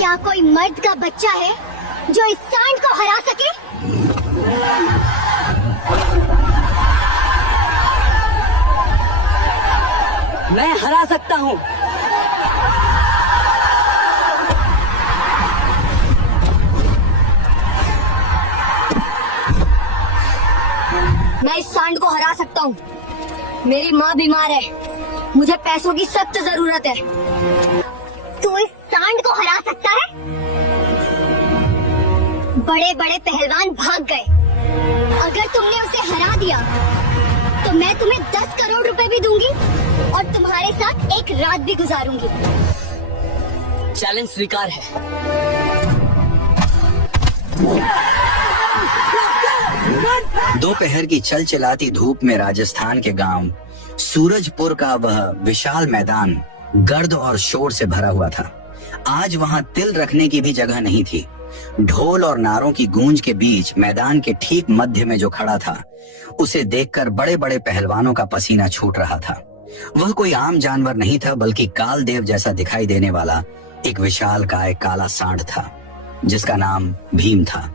क्या कोई मर्द का बच्चा है जो इस सांड को हरा सके? मैं हरा सकता हूँ। मैं इस सांड को हरा सकता हूँ। मेरी माँ बीमार है, मुझे पैसों की सख्त जरूरत है। तू इस सांड को हरा सकता है? बड़े बड़े पहलवान भाग गए। अगर तुमने उसे हरा दिया तो मैं तुम्हें 10 करोड़ रुपए भी दूंगी और तुम्हारे साथ एक रात भी गुजारूंगी। चैलेंज स्वीकार है। दोपहर की चलचलाती धूप में राजस्थान के गांव सूरजपुर का वह विशाल मैदान गर्द और शोर से भरा हुआ था। आज वहां तिल रखने की भी जगह नहीं थी। ढोल और नारों की गूंज के बीच मैदान के ठीक मध्य में जो खड़ा था, उसे देखकर बड़े बड़े पहलवानों का पसीना छूट रहा था। वह कोई आम जानवर नहीं था, बल्कि काल देव जैसा दिखाई देने वाला एक विशाल काय काला सांड था, जिसका नाम भीम था।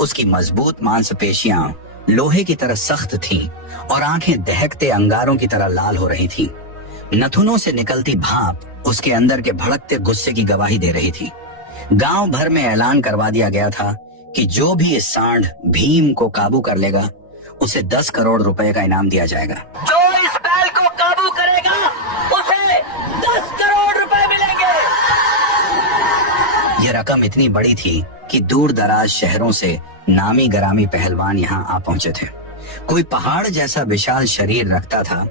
उसकी मजबूत मांसपेशियां लोहे की तरह सख्त थीं और आंखें दहकते अंगारों की तरह लाल हो रही थीं। नथुनों से निकलती भाप उसके अंदर के भड़कते गुस्से की गवाही दे रही थी। गांव भर में ऐलान करवा दिया गया था कि जो भी इस सांड भीम को काबू कर लेगा, उसे 10 करोड़ रुपए का इनाम दिया जाएगा। जो इस बैल को काबू करेगा उसे 10 करोड़ रुपए मिलेंगे। यह रकम इतनी बड़ी थी कि दूर दराज शहरों से नामी गरामी पहलवान यहाँ आ पहुंचे थे। कोई पहाड़ जैसा विशाल शरीर रखता था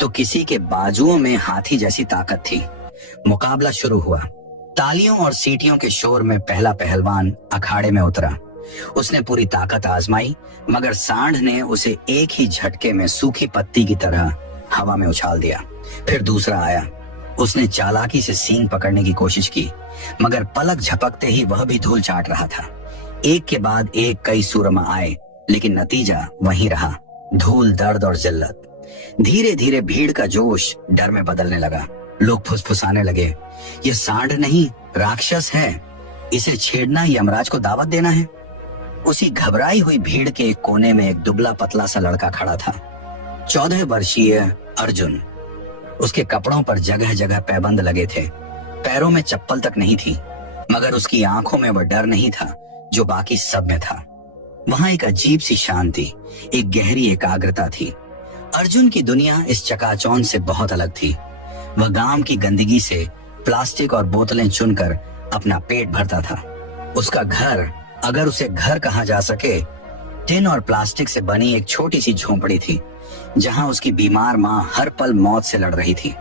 तो किसी के बाजुओं में हाथी जैसी ताकत थी। मुकाबला शुरू हुआ। तालियों और सीटियों के शोर में पहला पहलवान अखाड़े में उतरा। उसने पूरी ताकत आजमाई, मगर सांड ने उसे एक ही झटके में सूखी पत्ती की तरह हवा में उछाल दिया। फिर दूसरा आया। उसने चालाकी से सींग पकड़ने की कोशिश की, मगर पलक झपकते ही वह भी धूल चाट रहा था। एक के बाद एक कई सूरमा आए, लेकिन नतीजा वहीं रहा, धूल, दर्द और जिल्लत। धीरे धीरे भीड़ का जोश डर में बदलने लगा। लोग फुसफुसाने लगे, ये सांड नहीं, राक्षस है। इसे छेड़ना यमराज को दावत देना है। उसी घबराई हुई भीड़ के एक कोने में एक दुबला पतला सा लड़का खड़ा था, 14 वर्षीय अर्जुन। उसके कपड़ों पर जगह जगह पैबंद लगे थे, पैरों में चप्पल तक नहीं थी, मगर उसकी आंखों में वह डर नहीं था जो बाकी सब में था। वहां एक अजीब सी शांति, एक गहरी एकाग्रता थी। अर्जुन की दुनिया इस चकाचौंध से बहुत अलग थी। वह गांव की गंदगी से प्लास्टिक और बोतलें चुनकर अपना पेट भरता था। उसका घर, अगर उसे घर कहा जा सके, टिन और प्लास्टिक से बनी एक छोटी सी झोंपड़ी थी, जहां उसकी बीमार मां हर पल मौत से लड़ रही थी।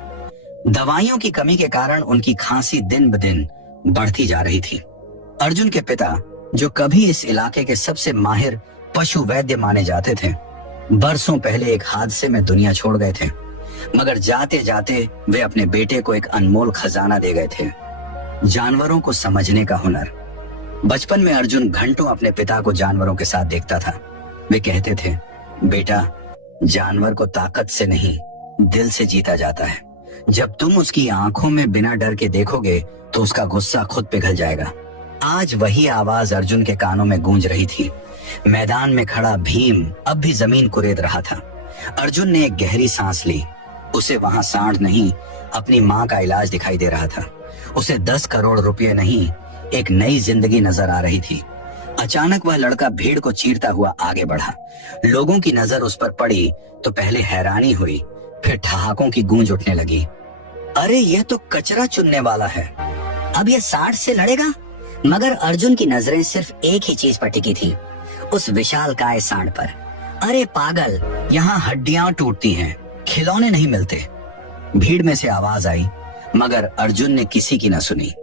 दवाइयों की कमी के कारण उनकी खांसी दिन ब दिन बढ़ती जा रही थी। अर्जुन के पिता, जो कभी इस इलाके के सबसे माहिर पशु वैद्य माने जाते थे, बरसों पहले एक हादसे में दुनिया छोड़ गए थे। मगर जाते जाते वे अपने बेटे को एक अनमोल खजाना दे गए थे, जानवरों को समझने का हुनर। बचपन में अर्जुन घंटों अपने पिता को जानवरों के साथ देखता था। वे कहते थे, बेटा, जानवर को ताकत से नहीं, दिल से जीता जाता है। जब तुम उसकी आंखों में बिना डर के देखोगे तो उसका गुस्सा खुद पिघल जाएगा। आज वही आवाज अर्जुन के कानों में गूंज रही थी। मैदान में खड़ा भीम अब भी जमीन कुरेद रहा था। अर्जुन ने एक गहरी सांस ली। उसे वहां सांड नहीं, अपनी माँ का इलाज दिखाई दे रहा था। उसे 10 करोड़ रुपये नहीं, एक नई जिंदगी नजर आ रही थी। अचानक वह लड़का भीड़ को चीरता हुआ आगे बढ़ा। लोगों की नजर उस पर पड़ी तो पहले हैरानी हुई, फिर ठहाकों की गूंज उठने लगी। अरे, यह तो कचरा चुनने वाला है। अब यह सांड से लड़ेगा? मगर अर्जुन की नजरें सिर्फ एक ही चीज पर टिकी थी, उस विशाल काय सांड पर। अरे पागल, यहाँ हड्डियां टूटती हैं, खिलौने नहीं मिलते। भीड़ में से आवाज आई, मगर अर्जुन ने किसी की न सुनी।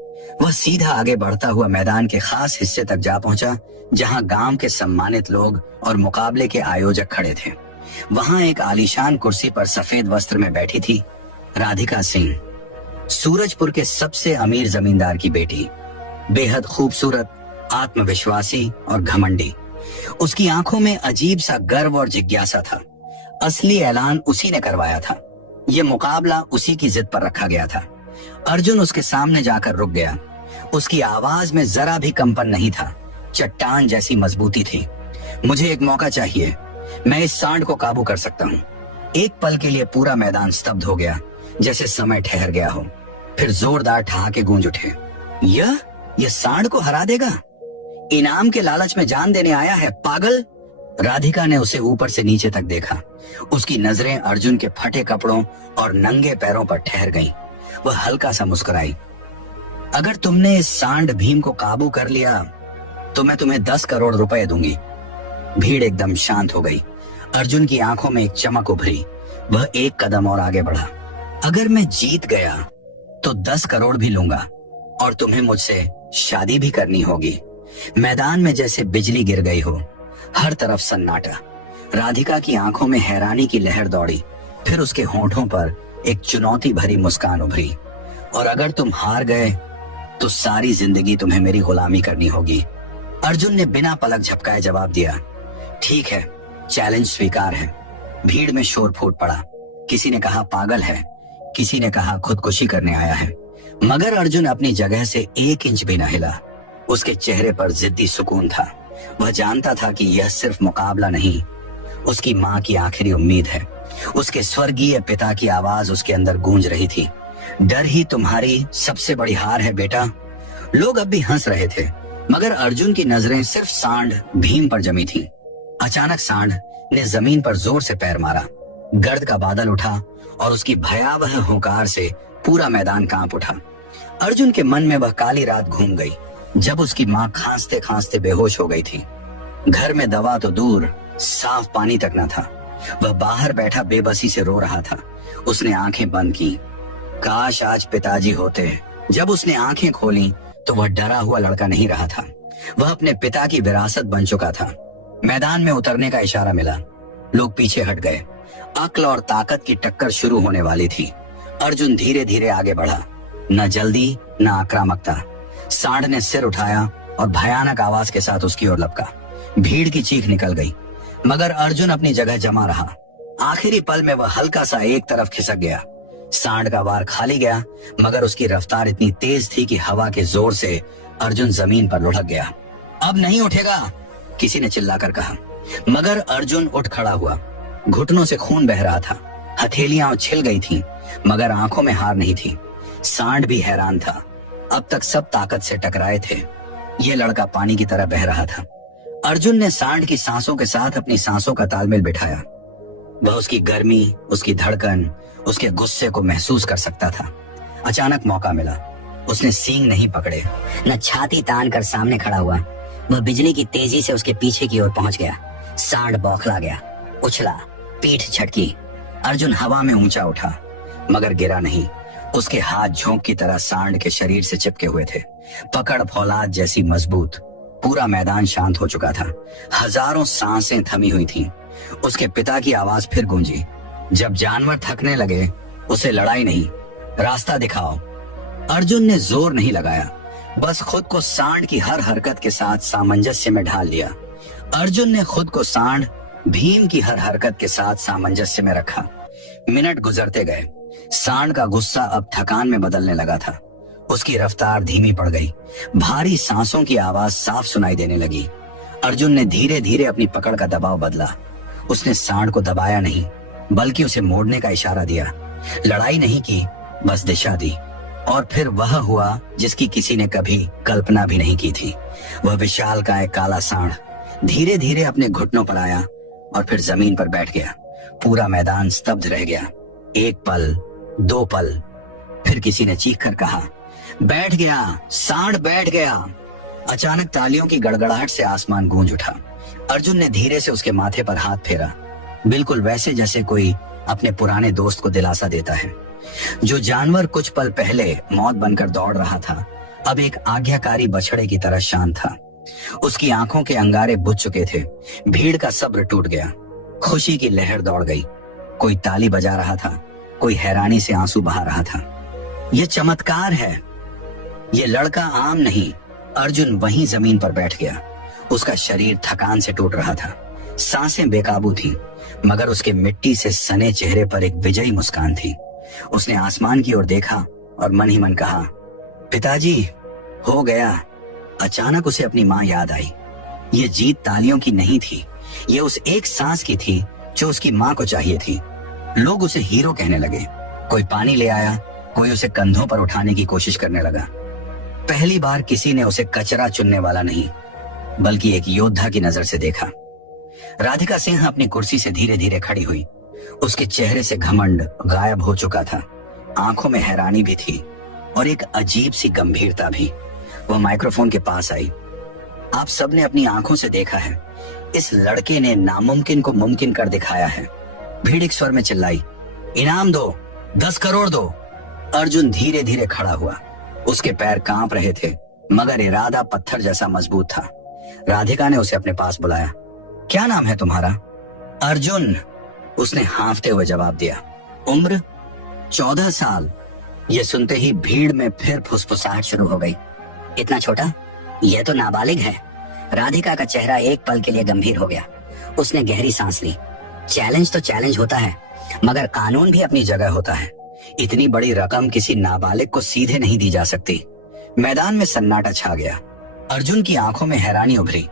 वह सीधा आगे बढ़ता हुआ मैदान के खास हिस्से तक जा पहुंचा, जहां गांव के सम्मानित लोग और मुकाबले के आयोजक खड़े थे। वहां एक आलीशान कुर्सी पर सफेद वस्त्र में बैठी थी राधिका सिंह, सूरजपुर के सबसे अमीर जमींदार की बेटी। बेहद खूबसूरत, आत्मविश्वासी और घमंडी। उसकी आंखों में अजीब सा गर्व और जिज्ञासा था। असली ऐलान उसी ने करवाया था। यह मुकाबला उसी की जिद पर रखा गया था। अर्जुन उसके सामने जाकर रुक गया। उसकी आवाज में जरा भी कंपन नहीं था, चट्टान जैसी मजबूती थी। मुझे एक मौका चाहिए, मैं इस सांड को काबू कर सकता हूँ। एक पल के लिए पूरा मैदान स्तब्ध हो गया, जैसे समय ठहर गया हो। फिर जोरदार ठहाके गूंज उठे। यह सांड को हरा देगा? इनाम के लालच में जान देने आया है, पागल। राधिका ने उसे ऊपर से नीचे तक देखा। उसकी नजरें अर्जुन के फटे कपड़ों और नंगे पैरों पर ठहर गईं। वह हल्का सा मुस्कुराई। अगर तुमने इस सांड भीम को काबू कर लिया तो मैं तुम्हें 10 करोड़ रुपए दूंगी। भीड़ एकदम शांत हो गई। अर्जुन की आंखों में एक चमक उभरी। वह एक कदम और आगे बढ़ा। अगर मैं जीत गया तो 10 करोड़ भी लूंगा और तुम्हें मुझसे शादी भी करनी होगी। मैदान में जैसे बिजली गिर गई हो, हर तरफ सन्नाटा। राधिका की आंखों में हैरानी की लहर दौड़ी, फिर उसके होंठों पर एक चुनौती भरी मुस्कान उभरी। और अगर तुम हार गए तो सारी जिंदगी तुम्हें मेरी गुलामी करनी होगी। अर्जुन ने बिना पलक झपकाए जवाब दिया, ठीक है, चैलेंज स्वीकार है। भीड़ में शोर फूट पड़ा। किसी ने कहा पागल है, किसी ने कहा खुदकुशी करने आया है, मगर अर्जुन अपनी जगह से 1 इंच भी न हिला। उसके चेहरे पर जिद्दी सुकून था। वह जानता था कि यह सिर्फ मुकाबला नहीं, उसकी माँ की आखिरी उम्मीद है। उसके स्वर्गीय पिता की आवाज उसके अंदर गूंज रही थी, डर ही तुम्हारी सबसे बड़ी हार है बेटा। लोग अब भी हंस रहे थे, मगर अर्जुन की नजरें सिर्फ सांड भीम पर जमी थीं। अचानक सांड ने जमीन पर जोर से पैर मारा। गर्द का बादल उठा और उसकी भयावह हुंकार से पूरा मैदान कांप उठा। अर्जुन के मन में वह काली रात घूम गई जब उसकी माँ खांसते खांसते बेहोश हो गई थी। घर में दवा तो दूर, साफ पानी तक न था। वह बाहर बैठा बेबसी से रो रहा था। उसने आंखें बंद की। काश आज पिताजी होते। जब उसने आंखें खोली तो वह डरा हुआ लड़का नहीं रहा था। वह अपने पिता की विरासत बन चुका था। मैदान में उतरने का इशारा मिला। लोग पीछे हट गए। अक्ल और ताकत की टक्कर शुरू होने वाली थी। अर्जुन धीरे धीरे आगे बढ़ा, न जल्दी न आक्रामकता। सांड ने सिर उठाया और भयानक आवाज के साथ उसकी ओर लपका। भीड़ की चीख निकल गई, मगर अर्जुन अपनी जगह जमा रहा। आखिरी पल में वह हल्का सा एक तरफ खिसक गया। सांड का वार खाली गया, मगर उसकी रफ्तार इतनी तेज थी कि हवा के जोर से अर्जुन जमीन पर लुढ़क गया। अब नहीं उठेगा, किसी ने चिल्लाकर कहा, मगर अर्जुन उठ खड़ा हुआ। घुटनों से खून बह रहा था, हथेलियां उछल गई थीं, मगर आंखों में हार नहीं थी। सांड भी हैरान था। अब तक सब ताकत से टकराए थे, यह लड़का पानी की तरह बह रहा था। अर्जुन ने सांड की सांसों के साथ अपनी सांसों का तालमेल बिठाया। वह उसकी गर्मी, उसकी धड़कन, उसके गुस्से को महसूस कर सकता था। अचानक मौका मिला। उसने सींग नहीं पकड़े, न छाती तान कर सामने खड़ा हुआ। वह बिजली की तेजी से उसके पीछे की ओर पहुंच गया। सांड बौखला गया, उछला, पीठ झटकी। अर्जुन हवा में ऊंचा उठा, मगर गिरा नहीं। उसके हाथ झोंक की तरह सांड के शरीर से चिपके हुए थे, पकड़ फौलाद जैसी मजबूत। पूरा मैदान शांत हो चुका था। हजारों सांसें थमी हुई थीं। उसके पिता की आवाज फिर गूंजी, जब जानवर थकने लगे उसे लड़ाई नहीं, रास्ता दिखाओ। अर्जुन ने जोर नहीं लगाया, बस खुद को सांड की हर हरकत के साथ सामंजस्य में ढाल लिया। अर्जुन ने खुद को सांड भीम की हर हरकत के साथ सामंजस्य में रखा। मिनट गुजरते गए। सांड का गुस्सा अब थकान में बदलने लगा था। उसकी रफ्तार धीमी पड़ गई। भारी सांसों की आवाज साफ सुनाई देने लगी। अर्जुन ने धीरे धीरे अपनी पकड़ का दबाव बदला। उसने सांड को दबाया नहीं, बल्कि उसे मोड़ने का इशारा दिया। लड़ाई नहीं की, बस दिशा दी। और फिर वह हुआ जिसकी किसी ने कभी कल्पना भी नहीं की थी। वह विशालकाय काला सांड धीरे धीरे अपने घुटनों पर आया और फिर जमीन पर बैठ गया। पूरा मैदान स्तब्ध रह गया। 1 पल, 2 पल, फिर किसी ने चीख कर कहा, बैठ गया, सांड बैठ गया। अचानक तालियों की गड़गड़ाहट से आसमान गूंज उठा। अर्जुन ने धीरे से उसके माथे पर हाथ फेरा, बिल्कुल वैसे जैसे कोई अपने पुराने दोस्त को दिलासा देता है। जो जानवर कुछ पल पहले मौत बनकर दौड़ रहा था, अब एक आज्ञाकारी बछड़े की तरह शांत था। उसकी आंखों के अंगारे बुझ चुके थे। भीड़ का सब्र टूट गया। खुशी की लहर दौड़ गई। कोई ताली बजा रहा था, कोई हैरानी से आंसू बहा रहा था। यह चमत्कार है, ये लड़का आम नहीं। अर्जुन वहीं जमीन पर बैठ गया। उसका शरीर थकान से टूट रहा था, सांसें बेकाबू थीं, मगर उसके मिट्टी से सने चेहरे पर एक विजयी मुस्कान थी। उसने आसमान की ओर देखा और मन ही मन कहा, पिताजी हो गया। अचानक उसे अपनी माँ याद आई। ये जीत तालियों की नहीं थी, ये उस एक सांस की थी जो उसकी माँ को चाहिए थी। लोग उसे हीरो कहने लगे। कोई पानी ले आया, कोई उसे कंधों पर उठाने की कोशिश करने लगा। पहली बार किसी ने उसे कचरा चुनने वाला नहीं, बल्कि एक योद्धा की नजर से देखा। राधिका सिंह अपनी कुर्सी से धीरे धीरे खड़ी हुई। उसके चेहरे से घमंड गायब हो चुका था। आंखों में हैरानी भी थी और एक अजीब सी गंभीरता भी। वो माइक्रोफोन के पास आई। आप सबने अपनी आंखों से देखा है, इस लड़के ने नामुमकिन को मुमकिन कर दिखाया है। भीड़ एक स्वर में चिल्लाई, इनाम दो, 10 करोड़ दो। अर्जुन धीरे धीरे खड़ा हुआ। उसके पैर कांप रहे थे, मगर इरादा पत्थर जैसा मजबूत था। राधिका ने उसे अपने पास बुलाया। क्या नाम है तुम्हारा? अर्जुन, उसने हांफते हुए जवाब दिया। उम्र? 14 साल। ये सुनते ही भीड़ में फिर फुसफुसाहट शुरू हो गई। इतना छोटा? यह तो नाबालिग है। राधिका का चेहरा एक पल के लिए गंभीर हो गया। उसने गहरी सांस ली। चैलेंज तो चैलेंज होता है, मगर कानून भी अपनी जगह होता है। इतनी बड़ी रकम किसी नाबालिग को सीधे नहीं दी जा सकती। मैदान में सन्नाटा छा गया। अर्जुन की आंखों में हैरानी उभरी।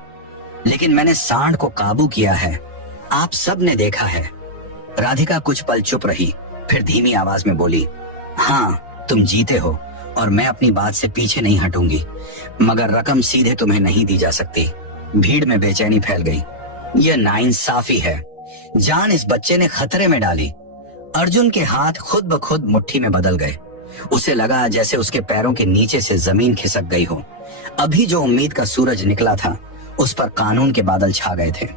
लेकिन मैंने सांड को काबू किया है, आप सब ने देखा है। राधिका कुछ पल चुप रही, फिर धीमी आवाज में बोली, हाँ तुम जीते हो और मैं अपनी बात से पीछे नहीं हटूंगी, मगर रकम सीधे तुम्हें नहीं दी जा सकती। भीड़ में बेचैनी फैल गई। यह नाइंसाफी है। जान इस बच्चे ने खतरे में डाली। अर्जुन के हाथ खुद ब खुद मुट्ठी में बदल गए। उसे लगा जैसे उसके पैरों के नीचे से जमीन खिसक गई हो। अभी जो उम्मीद का सूरज निकला था, उस पर कानून के बादल छा गए थे।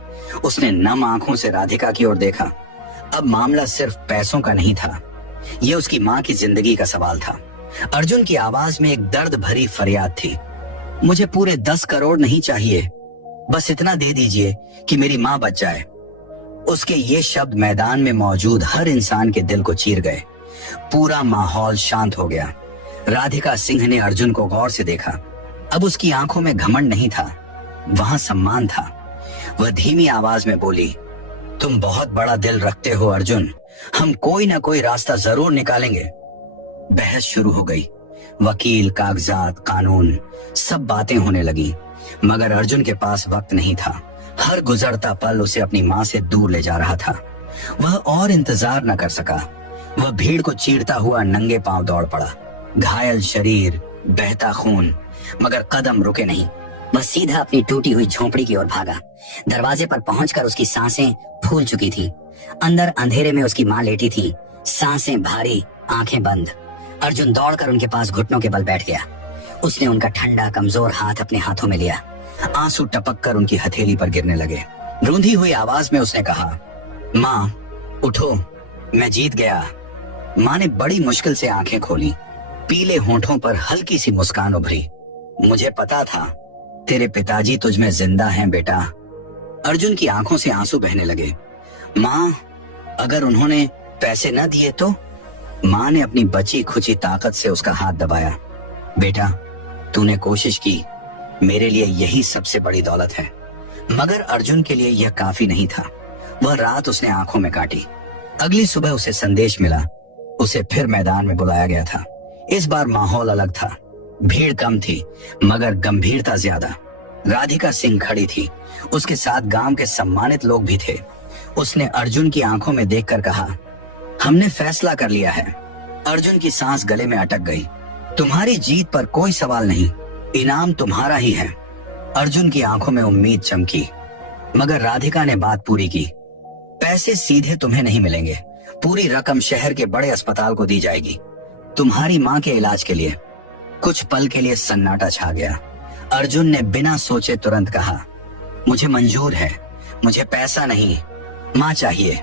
उसने नम आंखों से राधिका की ओर देखा। अब मामला सिर्फ पैसों का नहीं था, यह उसकी माँ की जिंदगी का सवाल था। अर्जुन की आवाज में एक दर्द भरी फरियाद थी। मुझे पूरे 10 करोड़ नहीं चाहिए, बस इतना दे दीजिए कि मेरी माँ बच जाए। उसके ये शब्द मैदान में मौजूद हर इंसान के दिल को चीर गए। पूरा माहौल शांत हो गया। राधिका सिंह ने अर्जुन को गौर से देखा। अब उसकी आंखों में घमंड नहीं था, वहां सम्मान था। वह धीमी आवाज में बोली, तुम बहुत बड़ा दिल रखते हो अर्जुन, हम कोई ना कोई रास्ता जरूर निकालेंगे। बहस शुरू हो गई। वकील, कागजात, कानून, सब बातें होने लगी, मगर अर्जुन के पास वक्त नहीं था। हर गुजरता पल उसे अपनी माँ से दूर ले जा रहा था। वह और इंतजार न कर सका। वह भीड़ को चीरता हुआ नंगे पांव दौड़ पड़ा। घायल शरीर, बहता खून, मगर कदम रुके नहीं। वह सीधा अपनी टूटी हुई झोंपड़ी की ओर भागा। दरवाजे पर पहुंचकर उसकी सांसें फूल चुकी थी। अंदर अंधेरे में उसकी माँ लेटी थी, सांसें भारी, आंखें बंद। अर्जुन दौड़कर उनके पास घुटनों के बल बैठ गया। उसने उनका ठंडा कमजोर हाथ अपने हाथों में लिया। आंसू टपक कर उनकी हथेली पर गिरने लगे। रूंधी हुई आवाज में उसने कहा, माँ उठो, मैं जीत गया। माँ ने बड़ी मुश्किल से आंखें खोली। पीले होंठों पर हल्की सी मुस्कान उभरी। मुझे पता था तेरे पिताजी तुझ में जिंदा हैं बेटा। अर्जुन की आंखों से आंसू बहने लगे। माँ, अगर उन्होंने पैसे न दिए तो? माँ ने अपनी बची खुची ताकत से उसका हाथ दबाया। बेटा, तूने कोशिश की, मेरे लिए यही सबसे बड़ी दौलत है। मगर अर्जुन के लिए यह काफी नहीं था। वह रात उसने आंखों में काटी। अगली सुबह उसे संदेश मिला। उसे फिर मैदान में बुलाया गया था। इस बार माहौल अलग था। भीड़ कम थी, मगर गंभीरता ज्यादा। राधिका सिंह खड़ी थी। उसके साथ गांव के सम्मानित लोग भी थे। उसने अर्जुन की आंखों में देखकर कहा, हमने फैसला कर लिया है। अर्जुन की सांस गले में अटक गई। तुम्हारी जीत पर कोई सवाल नहीं, इनाम तुम्हारा ही है। अर्जुन की आंखों में उम्मीद चमकी, मगर राधिका ने बात पूरी की। पैसे सीधे तुम्हें नहीं मिलेंगे, पूरी रकम शहर के बड़े अस्पताल को दी जाएगी, तुम्हारी माँ के इलाज के लिए। कुछ पल के लिए सन्नाटा छा गया। अर्जुन ने बिना सोचे तुरंत कहा, मुझे मंजूर है, मुझे पैसा नहीं, माँ चाहिए।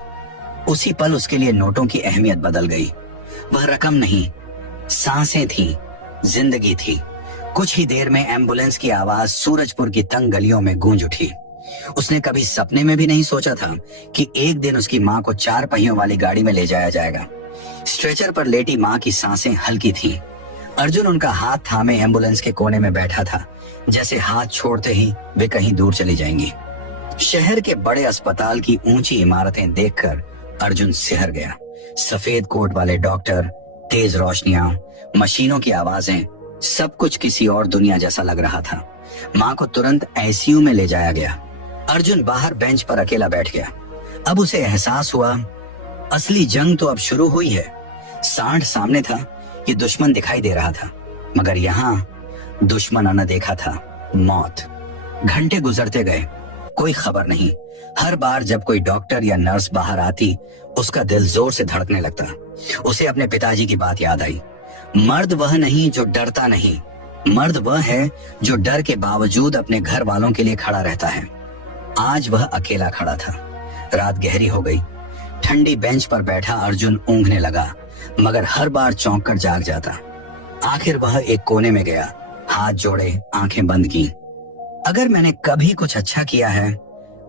उसी पल उसके लिए नोटों की अहमियत बदल गई। वह रकम नहीं, सांसें थी, जिंदगी थी। कुछ ही देर में एम्बुलेंस की आवाज सूरजपुर की तंग गलियों में गूंज उठी। उसने कभी सपने में भी नहीं सोचा था कि एक दिन उसकी माँ को 4 पहियों वाली गाड़ी में ले जाया जाएगा। स्ट्रेचर पर लेटी माँ की सांसें हल्की थीं। अर्जुन उनका हाथ थामे एम्बुलेंस के कोने में बैठा था, जैसे हाथ छोड़ते ही वे कहीं दूर चली जाएंगी। शहर के बड़े अस्पताल की ऊंची इमारतें देखकर अर्जुन सिहर गया। सफेद कोट वाले डॉक्टर, तेज रोशनियां, मशीनों की आवाजें, सब कुछ किसी और दुनिया जैसा लग रहा था। माँ को तुरंत आईसीयू में ले जाया गया। अर्जुन बाहर बेंच पर अकेला बैठ गया। अब उसे एहसास हुआ, असली जंग तो अब शुरू हुई है। सांड सामने था, ये दुश्मन दिखाई दे रहा था, मगर यहाँ दुश्मन अनदेखा था, मौत। घंटे गुजरते गए, कोई खबर नहीं। हर बार जब कोई डॉक्टर या नर्स बाहर आती, उसका दिल जोर से धड़कने लगता। उसे अपने पिताजी की बात याद आई। मर्द वह नहीं जो डरता नहीं, मर्द वह है जो डर के बावजूद अपने घर वालों के लिए खड़ा रहता है। आज वह अकेला खड़ा था। रात गहरी हो गई। ठंडी बेंच पर बैठा अर्जुन ऊँघने लगा, मगर हर बार चौंक कर जाग जाता। आखिर वह एक कोने में गया, हाथ जोड़े, आंखें बंद की। अगर मैंने कभी कुछ अच्छा किया है,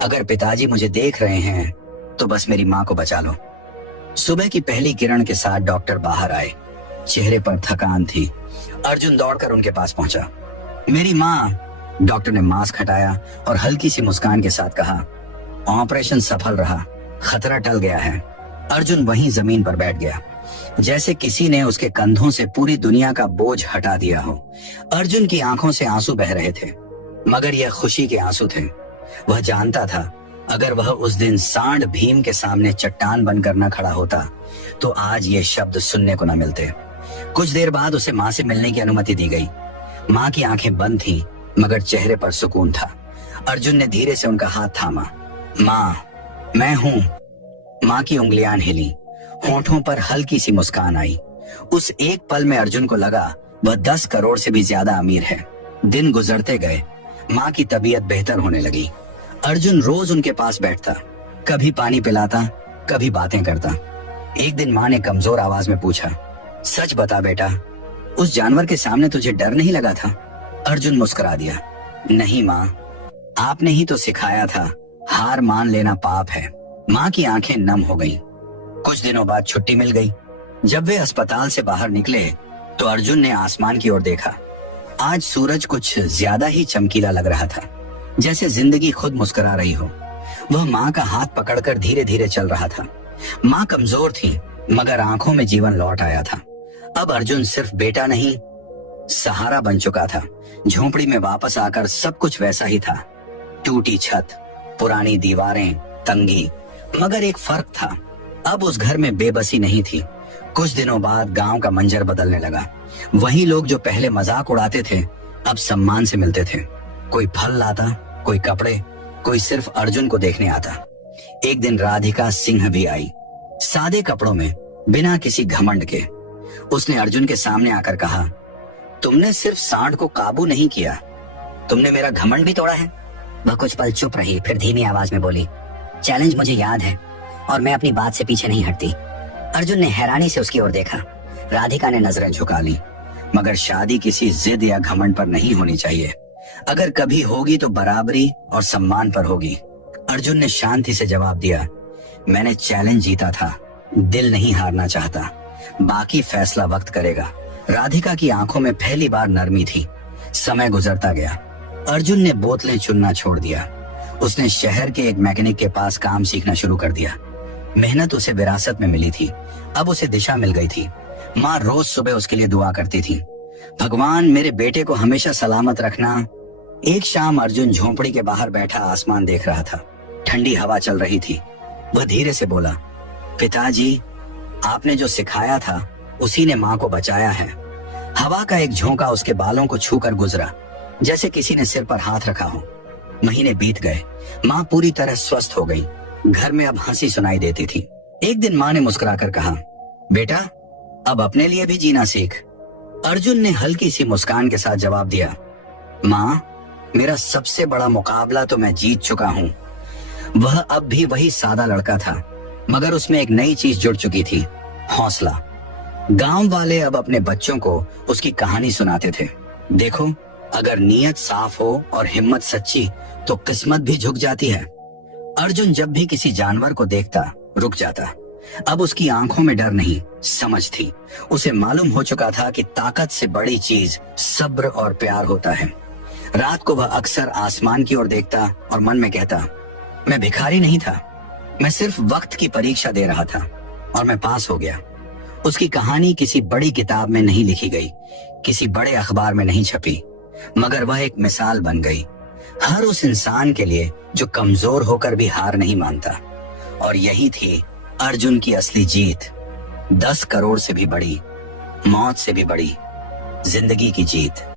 अगर पिताजी मुझे देख रहे हैं, तो बस मेरी माँ को बचा लो। सुबह की पहली किरण के साथ डॉक्टर बाहर आए। चेहरे पर थकान थी। अर्जुन दौड़कर उनके पास पहुंचा। मेरी माँ। डॉक्टर ने मास्क हटाया और हल्की सी मुस्कान के साथ कहा, ऑपरेशन सफल रहा, खतरा टल गया है। अर्जुन वहीं जमीन पर बैठ गया, जैसे किसी ने उसके कंधों से पूरी दुनिया का बोझ हटा दिया हो। अर्जुन की आंखों से आंसू बह रहे थे, मगर यह खुशी के आंसू थे। वह जानता था, अगर वह उस दिन सांड भीम के सामने चट्टान बनकर न खड़ा होता, तो आज ये शब्द सुनने को न मिलते। कुछ देर बाद उसे माँ से मिलने की अनुमति दी गई। माँ की आंखें बंद थीं, मगर चेहरे पर सुकून था। अर्जुन ने धीरे से उनका हाथ थामा। माँ, मैं हूँ। माँ की उंगलियां हिली, होठों पर हल्की सी मुस्कान आई। उस एक पल में अर्जुन को लगा वह 10 करोड़ से भी ज्यादा अमीर है। दिन गुजरते गए, माँ की तबीयत बेहतर होने लगी। अर्जुन रोज उनके पास बैठता, कभी पानी पिलाता, कभी बातें करता। एक दिन माँ ने कमजोर आवाज में पूछा, सच बता बेटा, उस जानवर के सामने तुझे डर नहीं लगा था? अर्जुन मुस्कुरा दिया, नहीं माँ, आपने ही तो सिखाया था, हार मान लेना पाप है। माँ की आंखें नम हो गईं। कुछ दिनों बाद छुट्टी मिल गई। जब वे अस्पताल से बाहर निकले, तो अर्जुन ने आसमान की ओर देखा। आज सूरज कुछ ज्यादा ही चमकीला लग रहा था, जैसे जिंदगी खुद मुस्कुरा रही हो। वह माँ का हाथ पकड़कर धीरे धीरे चल रहा था। माँ कमजोर थी, मगर आंखों में जीवन लौट आया था। अब अर्जुन सिर्फ बेटा नहीं, सहारा बन चुका था। झोंपड़ी में वापस आकर सब कुछ वैसा ही था। टूटी छत, पुरानी दीवारें, तंगी, मगर एक फर्क था। अब उस घर में बेबसी नहीं थी। कुछ दिनों बाद गांव का मंजर बदलने लगा। वही लोग जो पहले मजाक उड़ाते थे, अब सम्मान से मिलते थे। कोई फल लाता, कोई कपड़े, कोई सिर्फ अर्जुन को देखने आता। एक दिन राधिका सिंह भी आई, सादे कपड़ों में, बिना किसी घमंड के। उसने अर्जुन के सामने आकर कहा, तुमने सिर्फ सांड को काबू नहीं किया, तुमने मेरा घमंड भी तोड़ा है। वह कुछ पल चुप रही, फिर धीमी आवाज में बोली, चैलेंज मुझे याद है और मैं अपनी बात से पीछे नहीं हटती। अर्जुन ने हैरानी से उसकी ओर देखा। राधिका ने नजरें झुका ली, मगर शादी किसी जिद या घमंड पर नहीं होनी चाहिए। अगर कभी होगी तो बराबरी और सम्मान पर होगी। अर्जुन ने शांति से जवाब दिया, मैंने चैलेंज जीता था, दिल नहीं हारना चाहता, बाकी फैसला वक्त करेगा। राधिका की आंखों में पहली बार नरमी थी। समय गुजरता गया। अर्जुन ने बोतलें चुनना छोड़ दिया। उसने शहर के एक मैकेनिक के पास काम सीखना शुरू कर दिया। मेहनत उसे विरासत में मिली थी, अब उसे दिशा मिल गई थी। माँ रोज सुबह उसके लिए दुआ करती थी, भगवान मेरे बेटे को हमेशा सलामत रखना। एक शाम अर्जुन झोंपड़ी के बाहर बैठा आसमान देख रहा था। ठंडी हवा चल रही थी। वह धीरे से बोला, पिताजी, आपने जो सिखाया था उसी ने माँ को बचाया है। हवा का एक झोंका उसके बालों को छूकर गुजरा, जैसे किसी ने सिर पर हाथ रखा हो। महीने बीत गए। माँ पूरी तरह स्वस्थ हो गई। घर में अब हंसी सुनाई देती थी। एक दिन माँ ने मुस्कुराकर कहा, बेटा, अब अपने लिए भी जीना सीख। अर्जुन ने हल्की सी मुस्कान के साथ जवाब दिया, माँ, मेरा सबसे बड़ा मुकाबला तो मैं जीत चुका हूँ। वह अब भी वही सादा लड़का था, मगर उसमें एक नई चीज जुड़ चुकी थी, हौसला। गांव वाले अब अपने बच्चों को उसकी कहानी सुनाते थे। देखो, अगर नीयत साफ हो और हिम्मत सच्ची, तो किस्मत भी झुक जाती है। अर्जुन जब भी किसी जानवर को देखता, रुक जाता। अब उसकी आंखों में डर नहीं, समझ थी। उसे मालूम हो चुका था कि ताकत से बड़ी चीज सब्र और प्यार होता है। रात को वह अक्सर आसमान की ओर देखता और मन में कहता, मैं भिखारी नहीं था, मैं सिर्फ वक्त की परीक्षा दे रहा था और मैं पास हो गया। उसकी कहानी किसी बड़ी किताब में नहीं लिखी गई, किसी बड़े अखबार में नहीं छपी, मगर वह एक मिसाल बन गई हर उस इंसान के लिए जो कमजोर होकर भी हार नहीं मानता। और यही थी अर्जुन की असली जीत, 10 करोड़ से भी बड़ी, मौत से भी बड़ी जिंदगी की जीत।